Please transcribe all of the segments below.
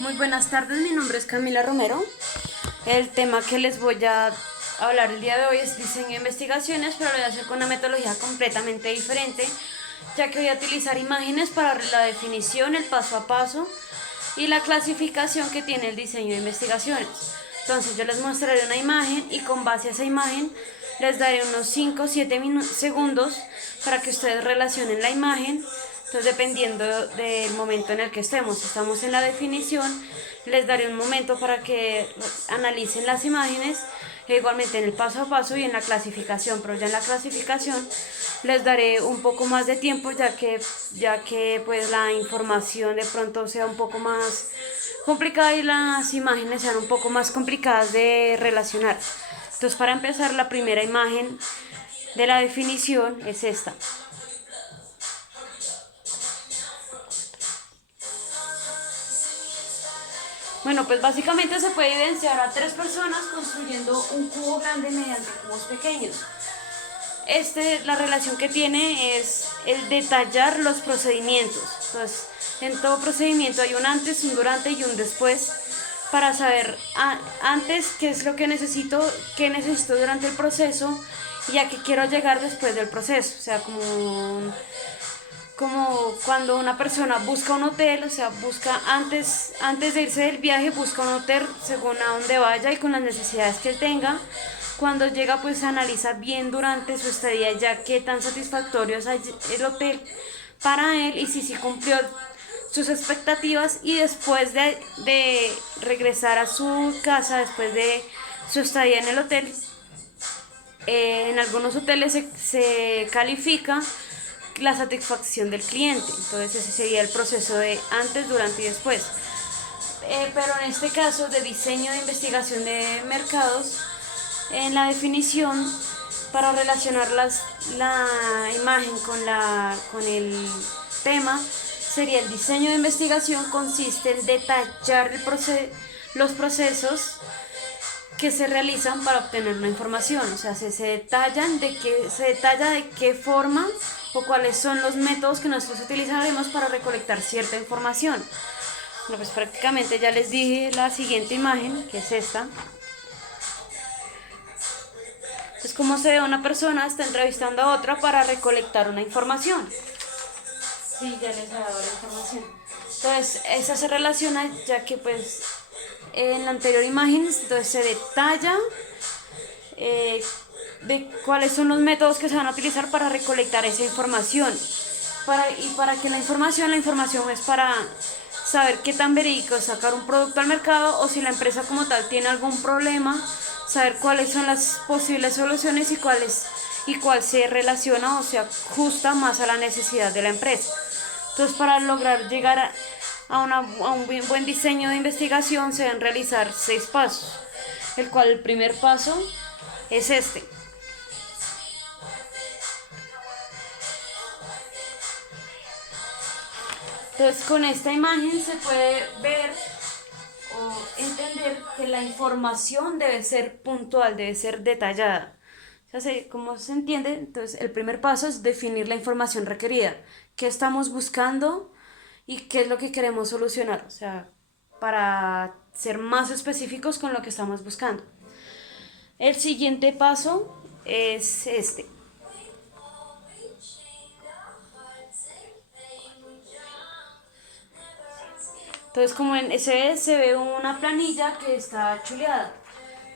Muy buenas tardes, mi nombre es Camila Romero. El tema que les voy a hablar el día de hoy es diseño de investigaciones, pero lo voy a hacer con una metodología completamente diferente, ya que voy a utilizar imágenes para la definición, el paso a paso y la clasificación que tiene el diseño de investigaciones. Entonces yo les mostraré una imagen y con base a esa imagen les daré unos 5 o 7 segundos para que ustedes relacionen la imagen. Entonces, dependiendo del momento en el que estemos, si estamos en la definición, les daré un momento para que analicen las imágenes, e igualmente en el paso a paso y en la clasificación, pero ya en la clasificación les daré un poco más de tiempo, ya que pues la información de pronto sea un poco más complicada y las imágenes sean un poco más complicadas de relacionar. Entonces, para empezar, la primera imagen de la definición es esta. Bueno, pues básicamente se puede evidenciar a tres personas construyendo un cubo grande mediante cubos pequeños. La relación que tiene es el detallar los procedimientos. Entonces, en todo procedimiento hay un antes, un durante y un después para saber antes qué es lo que necesito, qué necesito durante el proceso y a qué quiero llegar después del proceso. O sea, como cuando una persona busca un hotel, o sea, busca antes de irse del viaje, busca un hotel según a dónde vaya y con las necesidades que él tenga. Cuando llega, pues analiza bien durante su estadía ya qué tan satisfactorio es el hotel para él y si cumplió sus expectativas, y después de regresar a su casa, después de su estadía en el hotel, en algunos hoteles se califica la satisfacción del cliente. Entonces ese sería el proceso de antes, durante y después. Pero en este caso de diseño de investigación de mercados, en la definición, para relacionar la imagen con el tema, sería el diseño de investigación consiste en detallar los procesos que se realizan para obtener una información. O sea, se detalla de qué forma o cuáles son los métodos que nosotros utilizaremos para recolectar cierta información. Bueno, pues prácticamente ya les dije la siguiente imagen, que es esta. Es como se ve una persona está entrevistando a otra para recolectar una información. Sí, ya les he dado la información. Entonces, esa se relaciona ya que pues en la anterior imagen entonces se detalla eh, de cuáles son los métodos que se van a utilizar para recolectar esa información. Para que la información es para saber qué tan verídico es sacar un producto al mercado o si la empresa como tal tiene algún problema, saber cuáles son las posibles soluciones y cuál se relaciona o se ajusta más a la necesidad de la empresa. Entonces, para lograr llegar a un buen diseño de investigación se deben realizar 6 pasos, el cual el primer paso es este. Entonces, con esta imagen se puede ver o entender que la información debe ser puntual, debe ser detallada. O sea, ¿cómo se entiende? Entonces, el primer paso es definir la información requerida, qué estamos buscando y qué es lo que queremos solucionar, o sea, para ser más específicos con lo que estamos buscando. El siguiente paso es este. Entonces, como en ese se ve una planilla que está chuleada.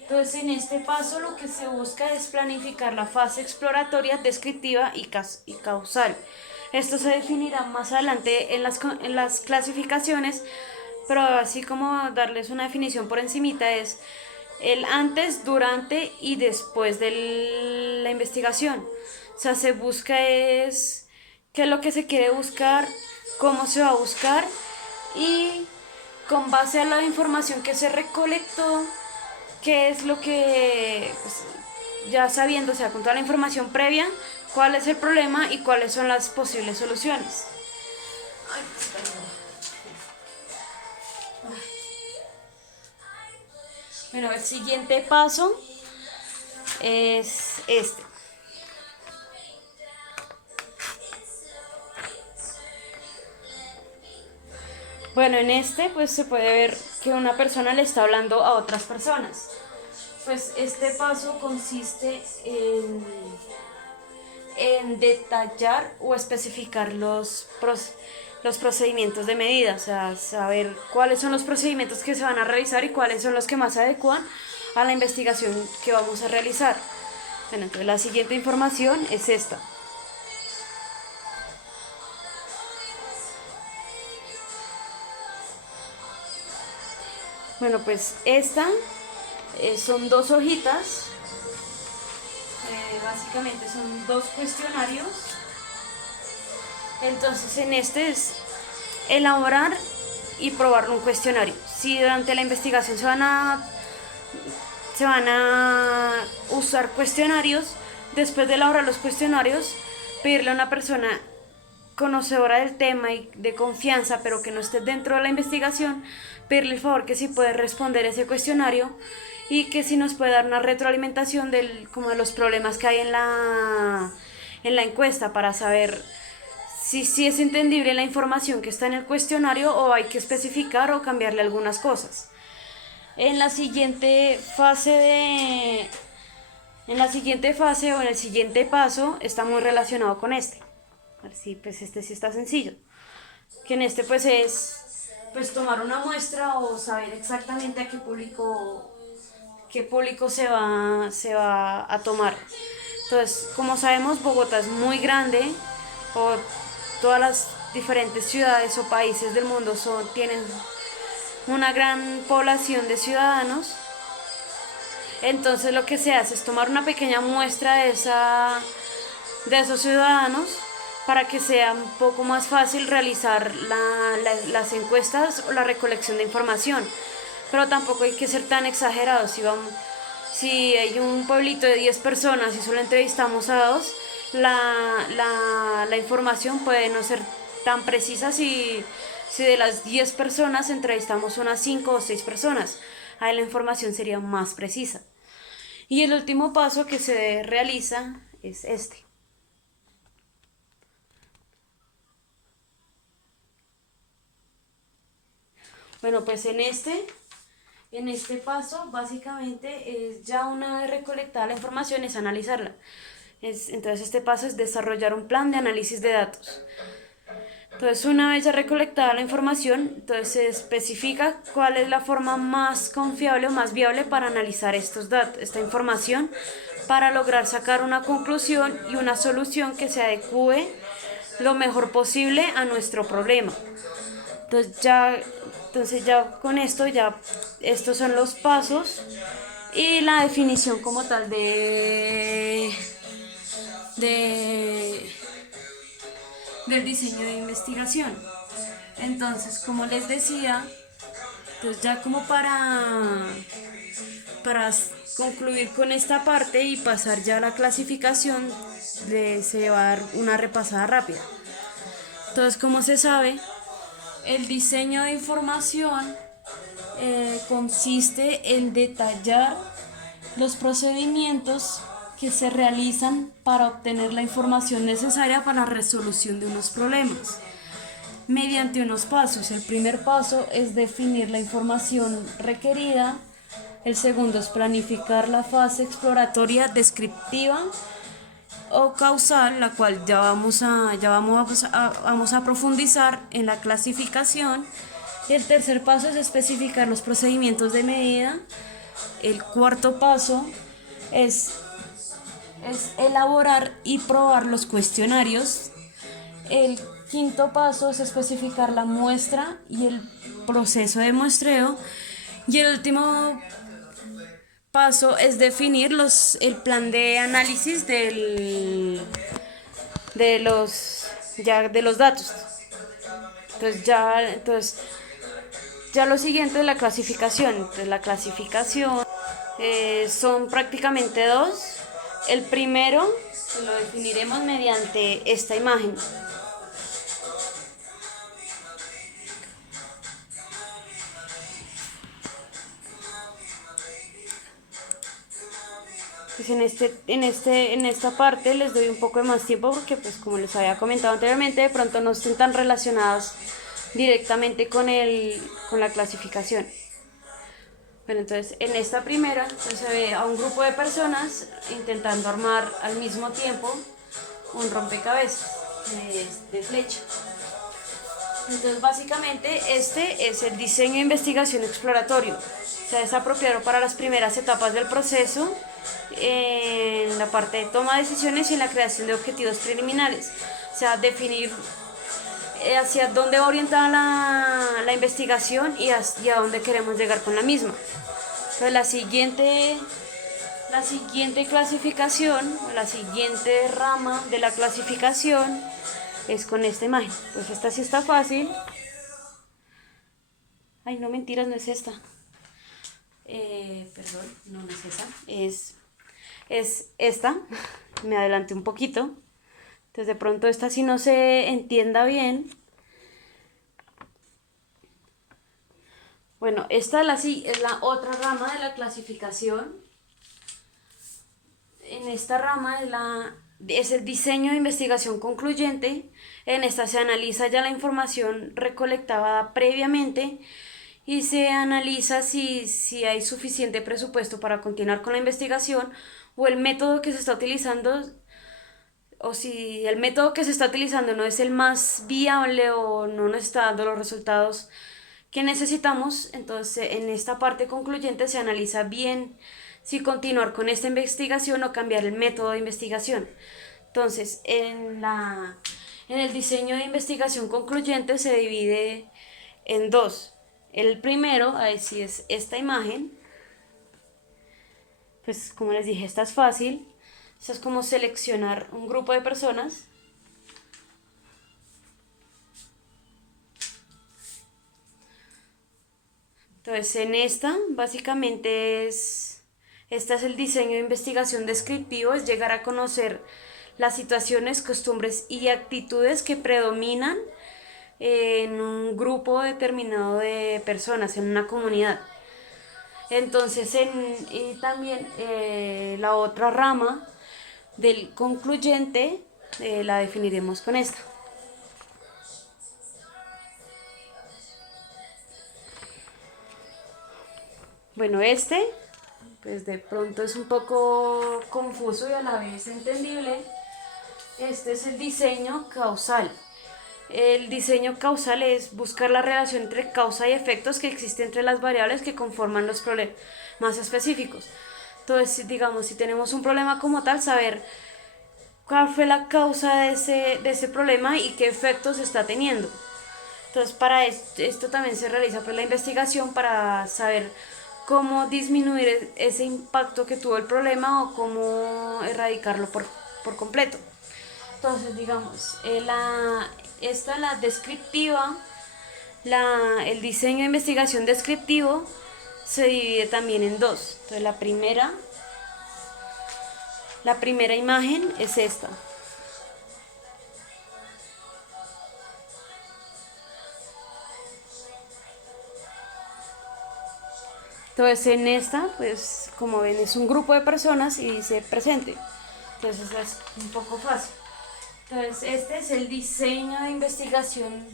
Entonces, en este paso lo que se busca es planificar la fase exploratoria, descriptiva y causal. Esto se definirá más adelante en las clasificaciones, pero así como darles una definición por encimita es el antes, durante y después de la investigación. O sea, se busca es qué es lo que se quiere buscar, cómo se va a buscar y con base a la información que se recolectó, qué es lo que, pues, ya sabiendo, o sea, con toda la información previa, cuál es el problema y cuáles son las posibles soluciones. Ay, bueno, el siguiente paso es este. Bueno, en este pues se puede ver que una persona le está hablando a otras personas. Pues este paso consiste en detallar o especificar los procedimientos de medida, o sea, saber cuáles son los procedimientos que se van a realizar y cuáles son los que más se adecuan a la investigación que vamos a realizar. Bueno, entonces la siguiente información es esta. Bueno, pues esta son dos hojitas, básicamente son dos cuestionarios. Entonces en este es elaborar y probar un cuestionario. Si durante la investigación se van a usar cuestionarios, después de elaborar los cuestionarios, pedirle a una persona conocedora del tema y de confianza, pero que no esté dentro de la investigación, pedirle el favor que si puede responder ese cuestionario y que si nos puede dar una retroalimentación como de los problemas que hay en la encuesta para saber si es entendible la información que está en el cuestionario o hay que especificar o cambiarle algunas cosas. En la siguiente fase o en el siguiente paso está muy relacionado con este. Así pues este sí está sencillo. Que en este pues es pues tomar una muestra o saber exactamente a qué público se va a tomar. Entonces, como sabemos, Bogotá es muy grande, o todas las diferentes ciudades o países del mundo tienen una gran población de ciudadanos. Entonces lo que se hace es tomar una pequeña muestra de esos ciudadanos para que sea un poco más fácil realizar las encuestas o la recolección de información. Pero tampoco hay que ser tan exagerados. Si hay un pueblito de 10 personas y solo entrevistamos a 2, la información puede no ser tan precisa si de las 10 personas entrevistamos unas 5 o 6 personas. Ahí la información sería más precisa. Y el último paso que se realiza es este. Bueno, pues en este paso básicamente es ya una vez recolectada la información es analizarla. Entonces este paso es desarrollar un plan de análisis de datos. Entonces una vez ya recolectada la información, entonces se especifica cuál es la forma más confiable o más viable para analizar esta información, para lograr sacar una conclusión y una solución que se adecue lo mejor posible a nuestro problema. Entonces ya con esto, estos son los pasos y la definición como tal del diseño de investigación. Entonces, como les decía, pues ya como para concluir con esta parte y pasar ya a la clasificación, se va a dar una repasada rápida. Entonces, como se sabe, el diseño de información consiste en detallar los procedimientos que se realizan para obtener la información necesaria para la resolución de unos problemas mediante unos pasos. El primer paso es definir la información requerida. El segundo es planificar la fase exploratoria descriptiva o causal, la cual vamos a profundizar en la clasificación. El tercer paso es especificar los procedimientos de medida. El cuarto paso es elaborar y probar los cuestionarios. El quinto paso es especificar la muestra y el proceso de muestreo. Y el último paso es definir el plan de análisis de los datos. Entonces ya lo siguiente es la clasificación. Entonces la clasificación son prácticamente dos. El primero lo definiremos mediante esta imagen. Pues en esta parte les doy un poco de más tiempo porque pues como les había comentado anteriormente, de pronto no estén tan relacionadas directamente con la clasificación. Bueno, entonces en esta primera pues, se ve a un grupo de personas intentando armar al mismo tiempo un rompecabezas de flecha. Entonces básicamente este es el diseño de investigación exploratorio. O sea, es apropiado para las primeras etapas del proceso, en la parte de toma de decisiones y en la creación de objetivos preliminares. O sea, definir hacia dónde va orientada la investigación y hacia dónde queremos llegar con la misma. Entonces la siguiente clasificación, la siguiente rama de la clasificación es con esta imagen. Pues esta sí está fácil. Ay, no, mentiras, no es esta. Perdón, no es esa. Es esta. Me adelanté un poquito. Entonces de pronto esta sí no se entienda bien. Bueno, esta es la otra rama de la clasificación. En esta rama es el diseño de investigación concluyente. En esta se analiza ya la información recolectada previamente y se analiza si hay suficiente presupuesto para continuar con la investigación o el método que se está utilizando, o si el método que se está utilizando no es el más viable o no nos está dando los resultados que necesitamos. Entonces en esta parte concluyente se analiza bien si continuar con esta investigación o cambiar el método de investigación. Entonces en el diseño de investigación concluyente se divide en dos. El primero, ahí sí es esta imagen. Pues como les dije, esta es fácil. Eso es como seleccionar un grupo de personas. Entonces en esta básicamente este es el diseño de investigación descriptivo, es llegar a conocer las situaciones, costumbres y actitudes que predominan en un grupo determinado de personas, en una comunidad. Entonces y también la otra rama del concluyente la definiremos con esta. Bueno, pues de pronto es un poco confuso y a la vez entendible. Este es el diseño causal. El diseño causal es buscar la relación entre causa y efectos que existe entre las variables que conforman los problemas más específicos. Entonces, digamos, si tenemos un problema como tal, saber cuál fue la causa de ese problema y qué efectos está teniendo. Entonces, para esto también se realiza pues, la investigación para saber cómo disminuir ese impacto que tuvo el problema o cómo erradicarlo por completo. Entonces, digamos, la descriptiva, el diseño de investigación descriptivo se divide también en dos. Entonces, la primera imagen es esta. Entonces en esta, pues como ven, es un grupo de personas y dice presente. Entonces es un poco fácil. Entonces este es el diseño de investigación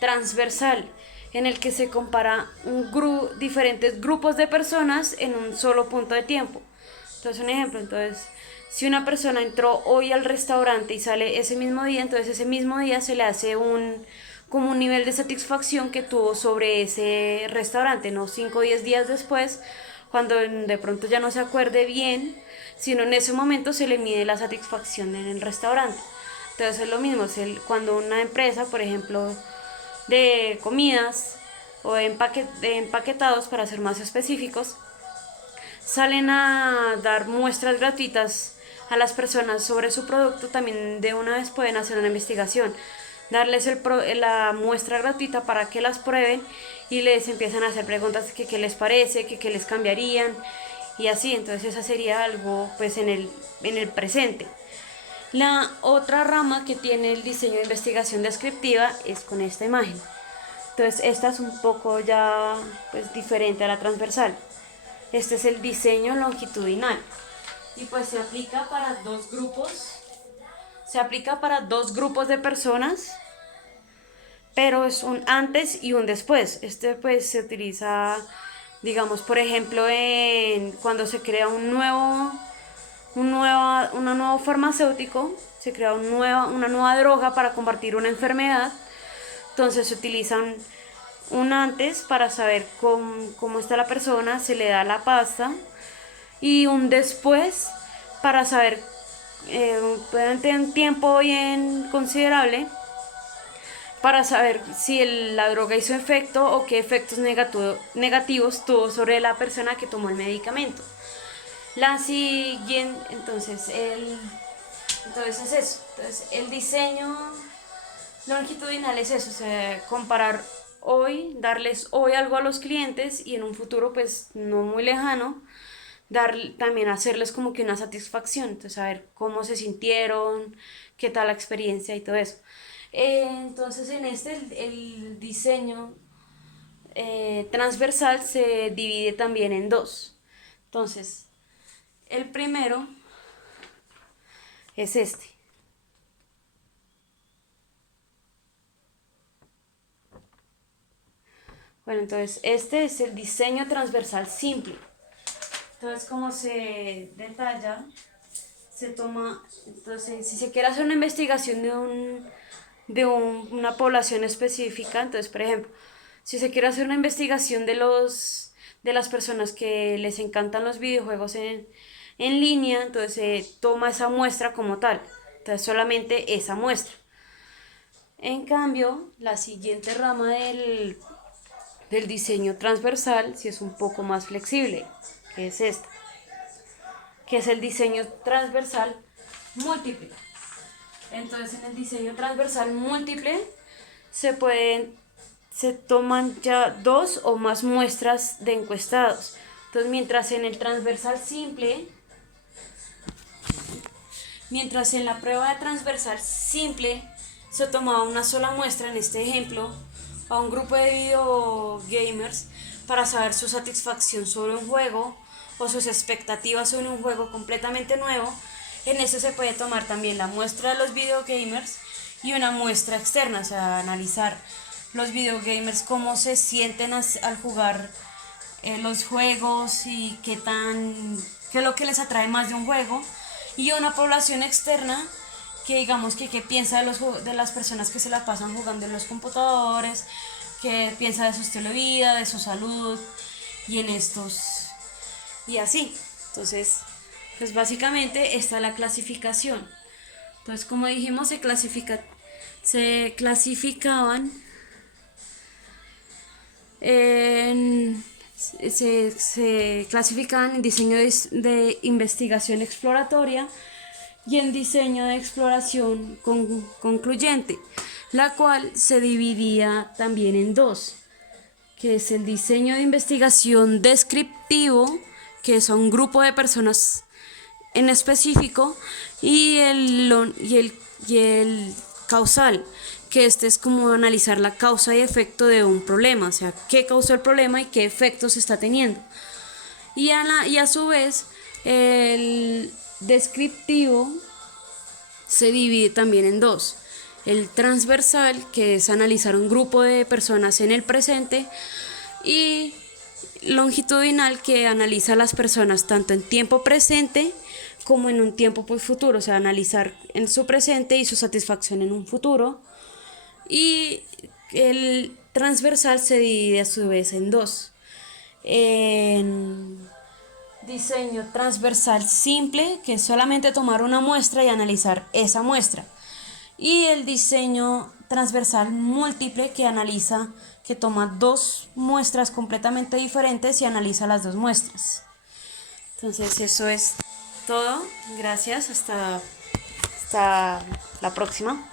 transversal, en el que se compara diferentes grupos de personas en un solo punto de tiempo. Entonces un ejemplo, entonces si una persona entró hoy al restaurante y sale ese mismo día, entonces ese mismo día se le hace como un nivel de satisfacción que tuvo sobre ese restaurante, no 5 o 10 días después, cuando de pronto ya no se acuerde bien, sino en ese momento se le mide la satisfacción en el restaurante. Entonces es lo mismo, cuando una empresa, por ejemplo, de comidas o de empaquetados, para ser más específicos, salen a dar muestras gratuitas a las personas sobre su producto, también de una vez pueden hacer una investigación, darles la muestra gratuita para que las prueben y les empiezan a hacer preguntas que qué les parece, que qué les cambiarían y así. Entonces esa sería algo pues en el presente. La otra rama que tiene el diseño de investigación descriptiva es con esta imagen. Entonces esta es un poco ya pues diferente a la transversal. Este es el diseño longitudinal y pues se aplica para dos grupos. Se aplica para dos grupos de personas. pero es un antes y un después. Este pues se utiliza, digamos, por ejemplo, cuando se crea una nuevo farmacéutico, se crea una nueva droga para combatir una enfermedad. Entonces se utilizan un antes para saber cómo está la persona, se le da la pasta, y un después para saber, durante un tiempo bien considerable, para saber si la droga hizo efecto o qué efectos negativos tuvo sobre la persona que tomó el medicamento. La siguiente, entonces es eso. Entonces el diseño longitudinal es eso, o sea, comparar hoy, darles hoy algo a los clientes y en un futuro pues no muy lejano, también hacerles como que una satisfacción, entonces saber cómo se sintieron, qué tal la experiencia y todo eso. Entonces en el diseño transversal se divide también en dos. Entonces, el primero es este. Bueno, entonces este es el diseño transversal simple. Entonces, como se detalla, se toma, entonces si se quiere hacer una investigación una población específica, entonces, por ejemplo, si se quiere hacer una investigación de las personas que les encantan los videojuegos en línea, entonces se toma esa muestra como tal, entonces solamente esa muestra. En cambio, la siguiente rama del diseño transversal sí es un poco más flexible, que es esta, que es el diseño transversal múltiple. Entonces, en el diseño transversal múltiple se toman ya dos o más muestras de encuestados. Entonces, mientras en la prueba de transversal simple se tomaba una sola muestra, en este ejemplo, a un grupo de videogamers para saber su satisfacción sobre un juego o sus expectativas sobre un juego completamente nuevo, en ese se puede tomar también la muestra de los videogamers y una muestra externa, o sea, analizar los videogamers cómo se sienten al jugar los juegos y qué es lo que les atrae más de un juego, y una población externa que digamos que piensa de las personas que se la pasan jugando en los computadores, que piensa de su estilo de vida, de su salud y así. Entonces, pues básicamente esta es la clasificación. Entonces, como dijimos, se clasificaban se clasificaban en diseño de investigación exploratoria y en diseño de exploración concluyente, la cual se dividía también en dos, que es el diseño de investigación descriptivo, que es un grupo de personas en específico, y el causal, que este es como analizar la causa y efecto de un problema, o sea, qué causó el problema y qué efectos está teniendo. Y a su vez, el descriptivo se divide también en dos. El transversal, que es analizar un grupo de personas en el presente, y longitudinal, que analiza a las personas tanto en tiempo presente como en un tiempo futuro, o sea, analizar en su presente y su satisfacción en un futuro. Y el transversal se divide a su vez en dos. En diseño transversal simple, que es solamente tomar una muestra y analizar esa muestra. Y el diseño transversal múltiple, que toma dos muestras completamente diferentes y analiza las dos muestras. Entonces eso es todo. Gracias. Hasta la próxima.